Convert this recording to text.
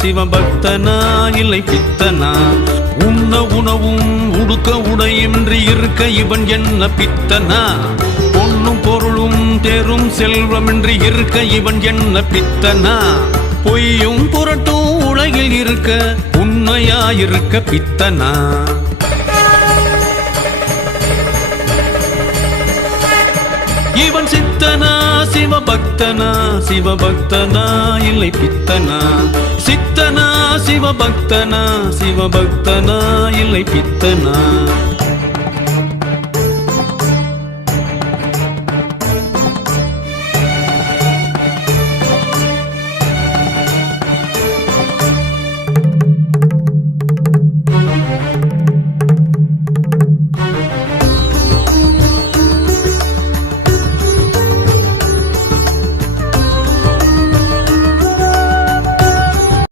சிவபக்தனா இல்லை பித்தனா? உண்ண உணவும் உடுக்க உடையின்றி இருக்க இவன் என்ன பித்தனா? பொன்னும் பொருளும் தேரும் செல்வமின்றி இருக்க இவன் என்ன பித்தனா? பொய்யும் புரட்டும் உலகில் இருக்க உண்மையாயிருக்க பித்தனா? இவன் சித்தனா சிவபக்தனா? சிவபக்தனா இல்லை பித்தனா? சித்தனா சிவபக்தனா? சிவபக்தனா இல்லை பித்தனா?